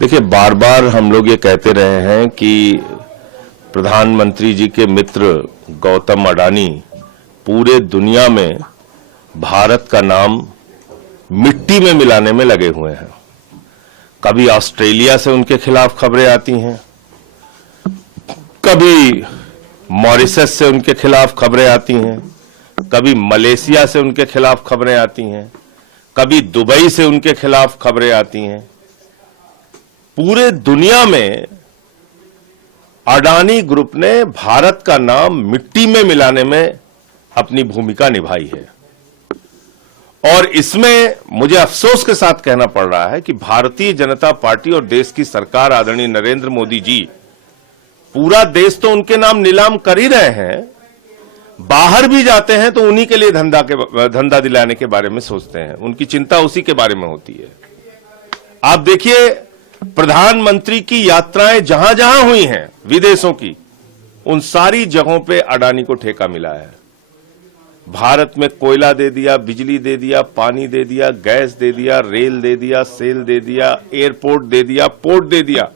देखिए, बार बार हम लोग ये कहते रहे हैं कि प्रधानमंत्री जी के मित्र गौतम अडानी पूरे दुनिया में भारत का नाम मिट्टी में मिलाने में लगे हुए हैं। कभी ऑस्ट्रेलिया से उनके खिलाफ खबरें आती हैं, कभी मॉरिशस से उनके खिलाफ खबरें आती हैं, कभी मलेशिया से उनके खिलाफ खबरें आती हैं, कभी दुबई से उनके खिलाफ खबरें आती हैं। पूरे दुनिया में अडानी ग्रुप ने भारत का नाम मिट्टी में मिलाने में अपनी भूमिका निभाई है और इसमें मुझे अफसोस के साथ कहना पड़ रहा है कि भारतीय जनता पार्टी और देश की सरकार आदरणीय नरेंद्र मोदी जी, पूरा देश तो उनके नाम नीलाम कर ही रहे हैं, बाहर भी जाते हैं तो उन्हीं के लिए धंधा दिलाने के बारे में सोचते हैं, उनकी चिंता उसी के बारे में होती है। आप देखिए, प्रधानमंत्री की यात्राएं जहां जहां हुई हैं विदेशों की, उन सारी जगहों पे अडानी को ठेका मिला है। भारत में कोयला दे दिया, बिजली दे दिया, पानी दे दिया, गैस दे दिया, रेल दे दिया, सेल दे दिया, एयरपोर्ट दे दिया, पोर्ट दे दिया,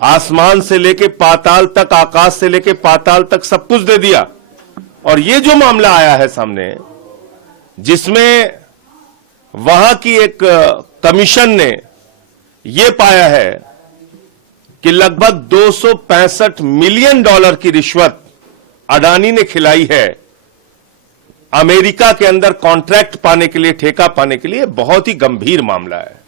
आसमान से लेके पाताल तक, आकाश से लेके पाताल तक सब कुछ दे दिया। और ये जो मामला आया है सामने, जिसमें वहां की एक कमीशन ने यह पाया है कि लगभग 265 मिलियन डॉलर की रिश्वत अडानी ने खिलाई है अमेरिका के अंदर कॉन्ट्रैक्ट पाने के लिए, ठेका पाने के लिए, बहुत ही गंभीर मामला है।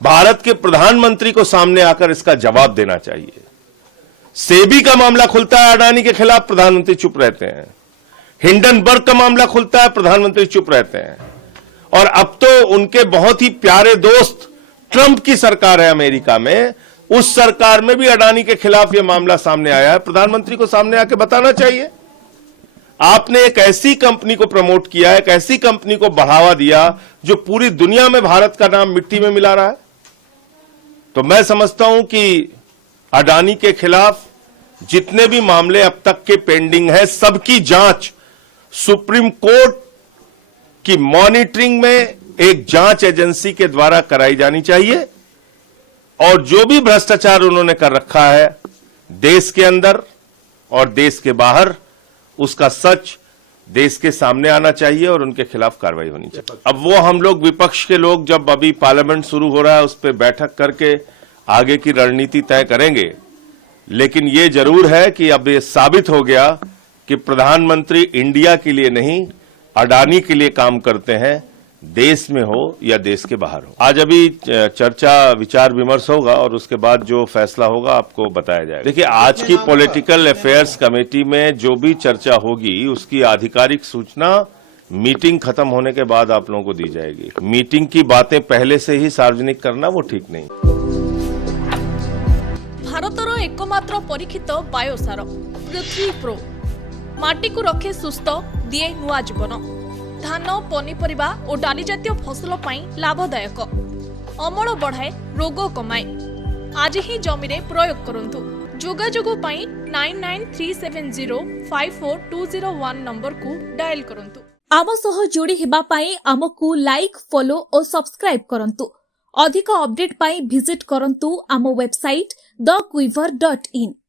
भारत के प्रधानमंत्री को सामने आकर इसका जवाब देना चाहिए। सेबी का मामला खुलता है अडानी के खिलाफ, प्रधानमंत्री चुप रहते हैं। हिंडनबर्ग का मामला खुलता है, प्रधानमंत्री चुप रहते हैं। और अब तो उनके बहुत ही प्यारे दोस्त ट्रंप की सरकार है अमेरिका में, उस सरकार में भी अडानी के खिलाफ यह मामला सामने आया है। प्रधानमंत्री को सामने आके बताना चाहिए। आपने एक ऐसी कंपनी को प्रमोट किया, एक ऐसी कंपनी को बढ़ावा दिया जो पूरी दुनिया में भारत का नाम मिट्टी में मिला रहा है। तो मैं समझता हूं कि अडानी के खिलाफ जितने भी मामले अब तक के पेंडिंग है, सबकी जांच सुप्रीम कोर्ट की मॉनिटरिंग में एक जांच एजेंसी के द्वारा कराई जानी चाहिए। और जो भी भ्रष्टाचार उन्होंने कर रखा है देश के अंदर और देश के बाहर, उसका सच देश के सामने आना चाहिए और उनके खिलाफ कार्रवाई होनी चाहिए। अब वो हम लोग विपक्ष के लोग जब अभी पार्लियामेंट शुरू हो रहा है उस पर बैठक करके आगे की रणनीति तय करेंगे। लेकिन ये जरूर है कि अब ये साबित हो गया कि प्रधानमंत्री इंडिया के लिए नहीं, अडानी के लिए काम करते हैं, देश में हो या देश के बाहर हो। आज अभी चर्चा विचार विमर्श होगा और उसके बाद जो फैसला होगा आपको बताया जाएगा। देखिए, आज की पॉलिटिकल अफेयर्स कमेटी में जो भी चर्चा होगी उसकी आधिकारिक सूचना मीटिंग खत्म होने के बाद आप लोगों को दी जाएगी। मीटिंग की बातें पहले से ही सार्वजनिक करना वो ठीक नहीं। भारतर एकमात्र परीक्षित बायोसार पृथ्वी प्रो माटी को रखे सुस्थ, दिए नुआ जीवन। धान, पनीपरिबा और डाली जातीय फसल लाभदायक, अमल बढ़ाए, रोग कमाए। आज ही जमी प्रयोग करंतु। जोगाजोग 9937054201 नंबर को डायल करंतु। आम सह जोड़ी हेबा पाई आमकु लाइक, फॉलो और सब्सक्राइब करंतु। अधिक अपडेट पाई विजिट करंतु आम वेबसाइट thequiver.in।